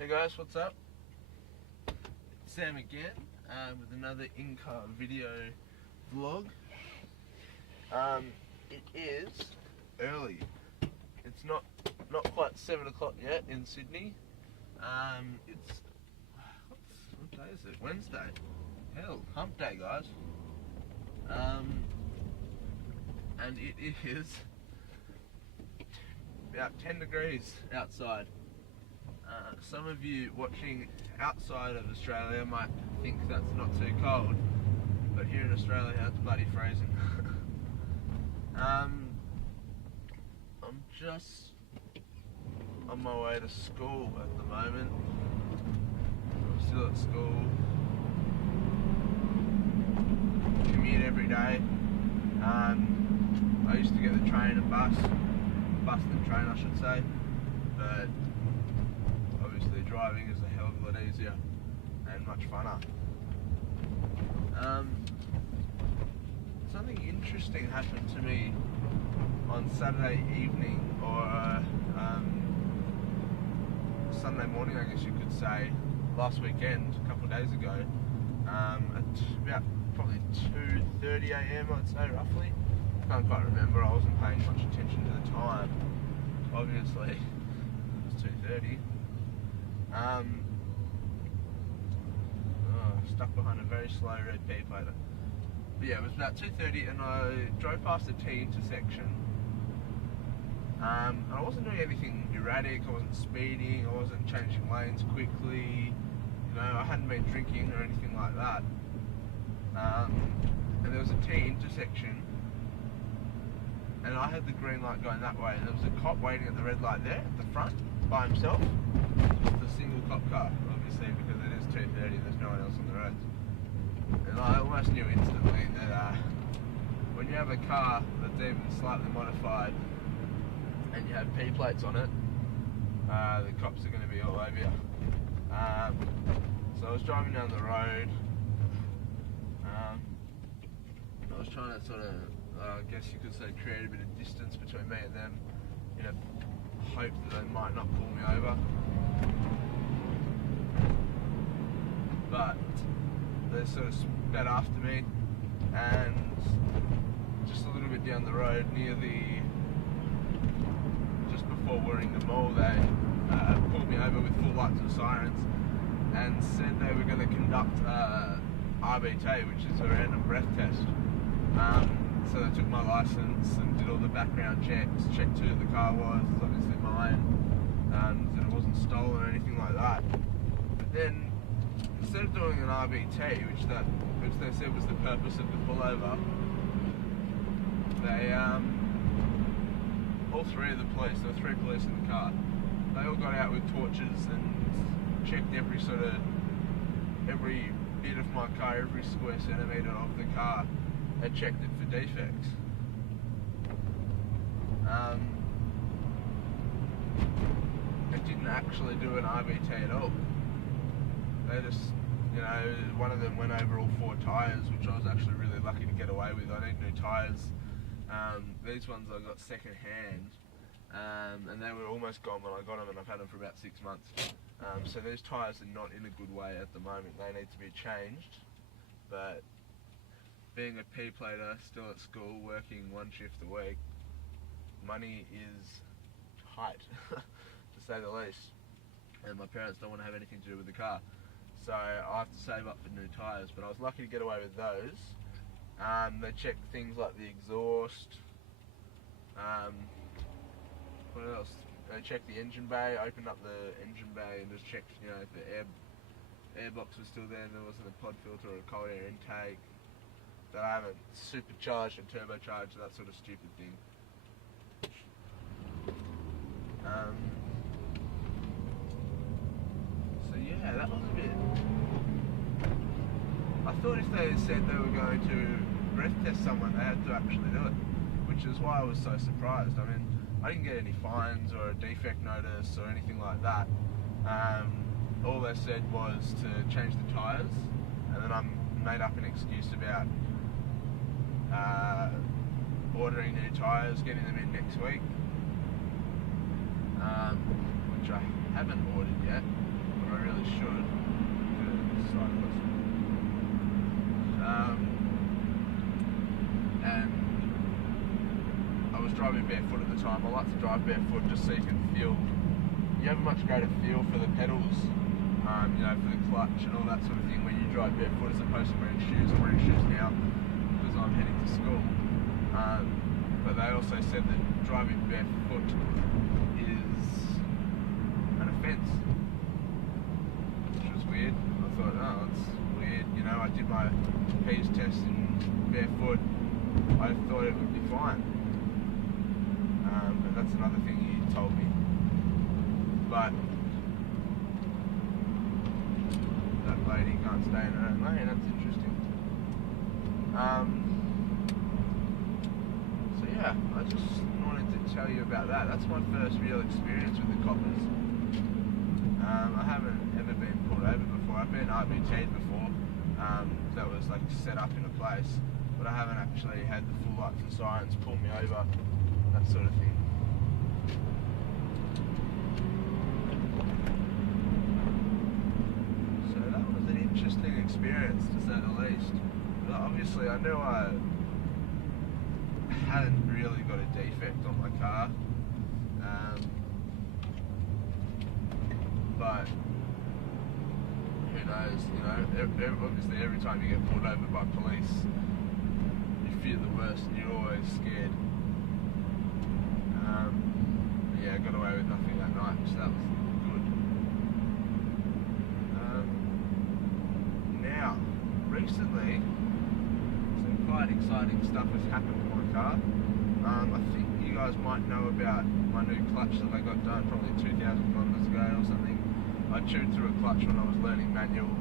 Hey guys, what's up? It's Sam again with another in-car video vlog. It is early. It's not quite 7 o'clock yet in Sydney. It's what day is it? Wednesday. Hell, hump day, guys. And it is about 10 degrees outside. Some of you watching outside of Australia might think that's not too cold, but here in Australia it's bloody freezing. I'm just on my way to school at the moment. I'm still at school. Commute every day. I used to get the train and bus and train I should say, but obviously driving is a hell of a lot easier and much funner. Something interesting happened to me on Saturday evening, or Sunday morning I guess you could say, last weekend, a couple of days ago, at about probably 2:30 AM I'd say roughly. Can't quite remember, I wasn't paying much attention to the time, obviously. It was 2:30. Stuck behind a very slow red P plater. But yeah, it was about 2:30 and I drove past a T intersection. And I wasn't doing anything erratic, I wasn't speeding, I wasn't changing lanes quickly, you know, I hadn't been drinking or anything like that. And there was a T intersection and I had the green light going that way, and there was a cop waiting at the red light there at the front by himself. Just a single cop car, obviously, because it is 2:30, there's no one else on the roads. And I almost knew instantly that when you have a car that's even slightly modified and you have P plates on it, the cops are going to be all over you. So I was driving down the road. I was trying to sort of, I guess you could say, create a bit of distance between me and them, in a hope that they might not pull me over. But they sort of sped after me, and just a little bit down the road, just before Warringah the mall, they pulled me over with full lights and sirens, and said they were going to conduct RBT, which is a random breath test. So they took my license and did all the background checks, checked who the car was, it's obviously mine, that it wasn't stolen or anything like that. But then, instead of doing an RBT, which they said was the purpose of the pullover, they, all three of the police, there were 3 police in the car, they all got out with torches and checked every bit of my car, every square centimetre of the car. They checked it for defects. They didn't actually do an RBT at all. They just, you know, one of them went over all 4 tyres, which I was actually really lucky to get away with. I need new tyres. These ones I got second hand, and they were almost gone when I got them, and I've had them for about 6 months. So these tyres are not in a good way at the moment. They need to be changed, but being a P plater, still at school, working 1 shift a week, money is tight, to say the least. And my parents don't want to have anything to do with the car. So I have to save up for new tyres, but I was lucky to get away with those. They checked things like the exhaust. What else? They checked the engine bay, opened up the engine bay and just checked, you know, if the air box was still there, there wasn't a pod filter or a cold air intake, that I haven't supercharged and turbocharged, that sort of stupid thing. So yeah, that was a bit... I thought if they said they were going to breath test someone, they had to actually do it, which is why I was so surprised. I mean, I didn't get any fines or a defect notice or anything like that. All they said was to change the tyres, and then I made up an excuse about ordering new tyres, getting them in next week, which I haven't ordered yet. driving barefoot at the time. I like to drive barefoot just so you can feel, you have a much greater feel for the pedals, you know, for the clutch and all that sort of thing when you drive barefoot as opposed to wearing shoes. I'm wearing shoes now because I'm heading to school. But they also said that driving barefoot is an offence, which was weird. I thought, oh, it's weird, you know, I did my P's test in barefoot. I thought it would be fine. But that's another thing he told me. But that lady can't stay in her own lane, that's interesting. So yeah, I just wanted to tell you about that. That's my first real experience with the coppers. I haven't ever been pulled over before. I've been RBT'd before. That was like set up in a place, but I haven't actually had the full lights and sirens pull me over, that sort of thing. So that was an interesting experience, to say the least. But obviously I knew I hadn't really got a defect on my car, but who knows, you know, obviously every time you get pulled over by police, you fear the worst and you're always scared. Yeah, I got away with nothing that night, so that was good. Now, recently, some quite exciting stuff has happened to my car. I think you guys might know about my new clutch that I got done probably 2,000 kilometres ago or something. I chewed through a clutch when I was learning manual,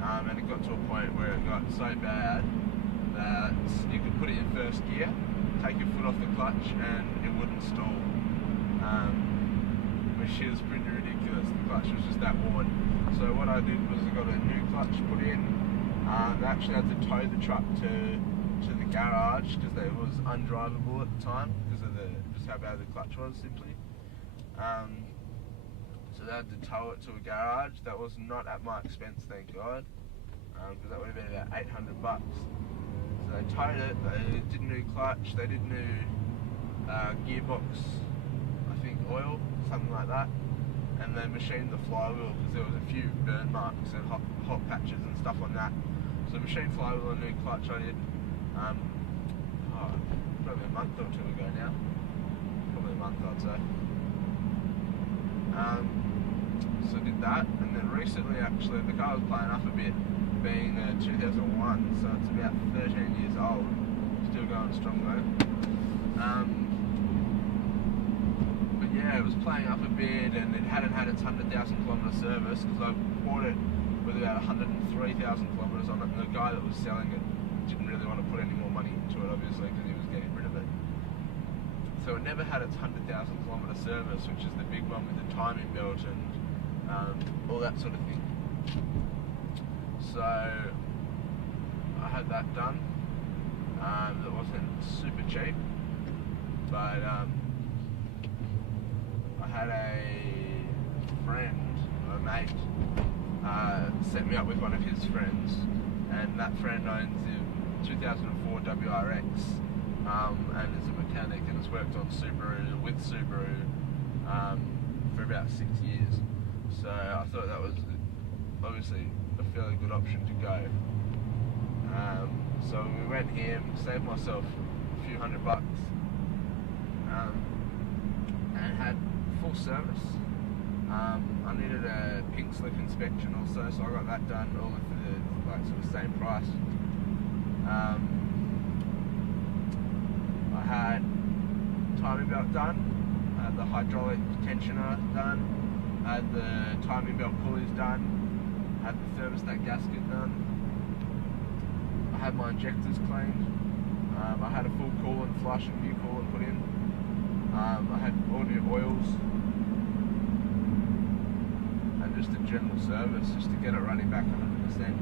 and it got to a point where it got so bad that you could put it in first gear, take your foot off the clutch and it wouldn't stall, which is pretty ridiculous. The clutch was just that worn. So what I did was I got a new clutch put in. I actually had to tow the truck to the garage because it was undrivable at the time because of just how bad the clutch was, simply. So they had to tow it to a garage. That was not at my expense, thank God, because that would have been about $800. So they towed it, they did new clutch, they did new gearbox, I think oil, something like that, and they machined the flywheel because there was a few burn marks and hot patches and stuff on that. So machined flywheel and new clutch I did, probably a month or two ago now, probably a month I'd say. So I did that, and then recently actually the car was playing up a bit, being 2001, so it's about 13 years old, still going strong though. But yeah, it was playing up a bit and it hadn't had its 100,000 kilometre service because I bought it with about 103,000 kilometres on it, and the guy that was selling it didn't really want to put any more money into it, obviously, because he was getting rid of it. So it never had its 100,000 kilometre service, which is the big one with the timing belt and all that sort of thing. So I had that done. It wasn't super cheap, but I had a friend, a mate, set me up with one of his friends, and that friend owns the 2004 WRX, and is a mechanic and has worked on Subaru with Subaru for about 6 years. So I thought that was obviously a fairly good option to go. So we went here, saved myself a few $100, and had full service. I needed a pink slip inspection also, so I got that done, all for the sort of same price. I had timing belt done, I had the hydraulic tensioner done, I had the timing belt pulleys done, I had the thermostat gasket done, I had my injectors cleaned, I had a full coolant flush and new coolant put in, I had all new oils, and just a general service just to get it running back 100%.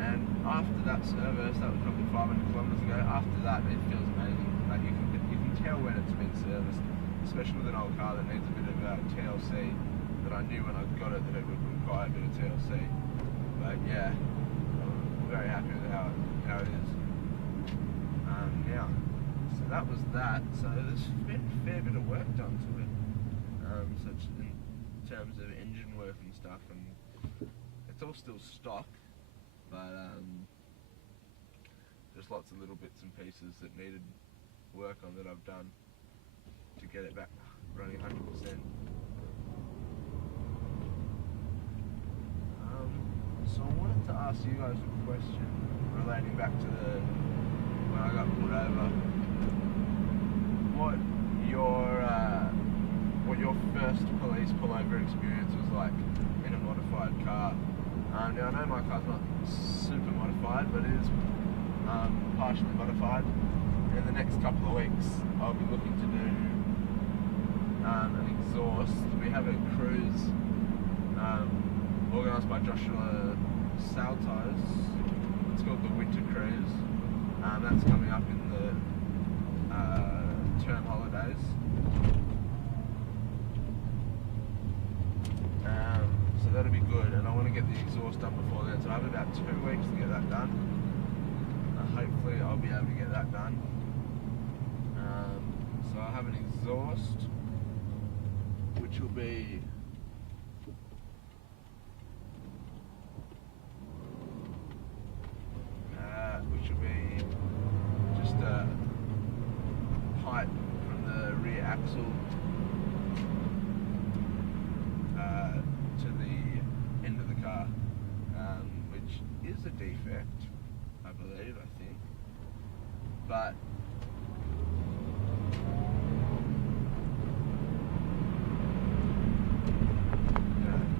And after that service, that was probably 500 kilometres ago, after that it feels amazing. Like you can tell when it's been serviced, especially with an old car that needs a bit of TLC, that I knew when I got it that it would require a bit of TLC. But yeah, I'm very happy with how it is now. So that was that. So there's been a fair bit of work done to it, such in terms of engine work and stuff, and it's all still stock, but there's lots of little bits and pieces that needed work on that I've done to get it back running 100%. So I wanted to ask you guys a question relating back to when I got pulled over. What your first police pullover experience was like in a modified car? Now I know my car's not super modified, but it is partially modified. In the next couple of weeks, I'll be looking to do an exhaust. We have a cruise organised by Joshua Saltos. It's called the Winter Cruise. That's coming up in the term holidays. So that'll be good, and I want to get the exhaust done before then. So I have about 2 weeks to get that done. Hopefully I'll be able to get that done. So I have an exhaust, which will be just a pipe from the rear axle to the end of the car, which is a defect, I believe, I think, but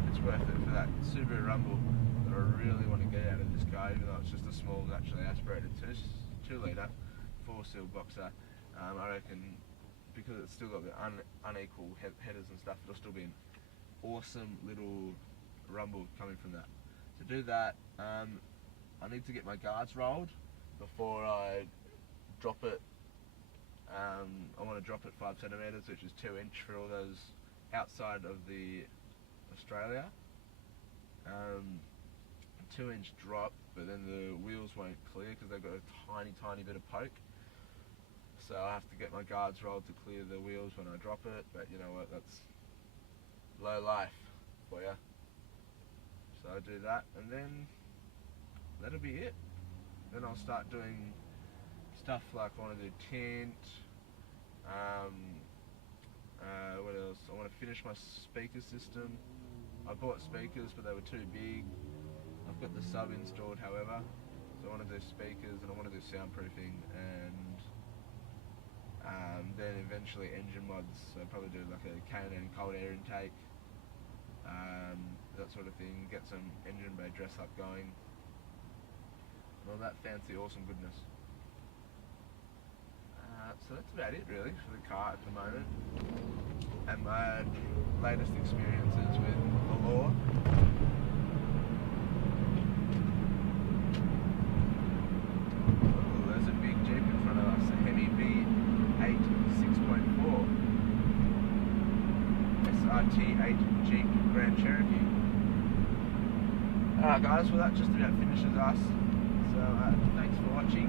it's worth it for that Subaru rumble that I really want to get out of this car, even though it's just a small naturally aspirated 2-litre 4-seal boxer. I reckon because it's still got the unequal headers and stuff, it'll still be an awesome little rumble coming from that. To do that, I need to get my guards rolled before I drop it. I want to drop it 5 centimetres, which is 2 inch for all those outside of the Australia. 2 inch drop, but then the wheels won't clear because they've got a tiny bit of poke. So I have to get my guards rolled to clear the wheels when I drop it, but you know what, that's low life for you. So I do that, and then that'll be it. Then I'll start doing stuff like I want to do tint. What else? I want to finish my speaker system. I bought speakers, but they were too big. I've got the sub installed, however, so I want to do speakers and I want to do soundproofing, and then eventually engine mods. So I'll probably do like a K&N cold air intake, that sort of thing. Get some engine bay dress up going, and all that fancy, awesome goodness. So that's about it really for the car at the moment, and my latest experiences with the law. There's a big Jeep in front of us, a Hemi V8 6.4 SRT8 Jeep Grand Cherokee. Alright guys, well that just about finishes us. So thanks for watching.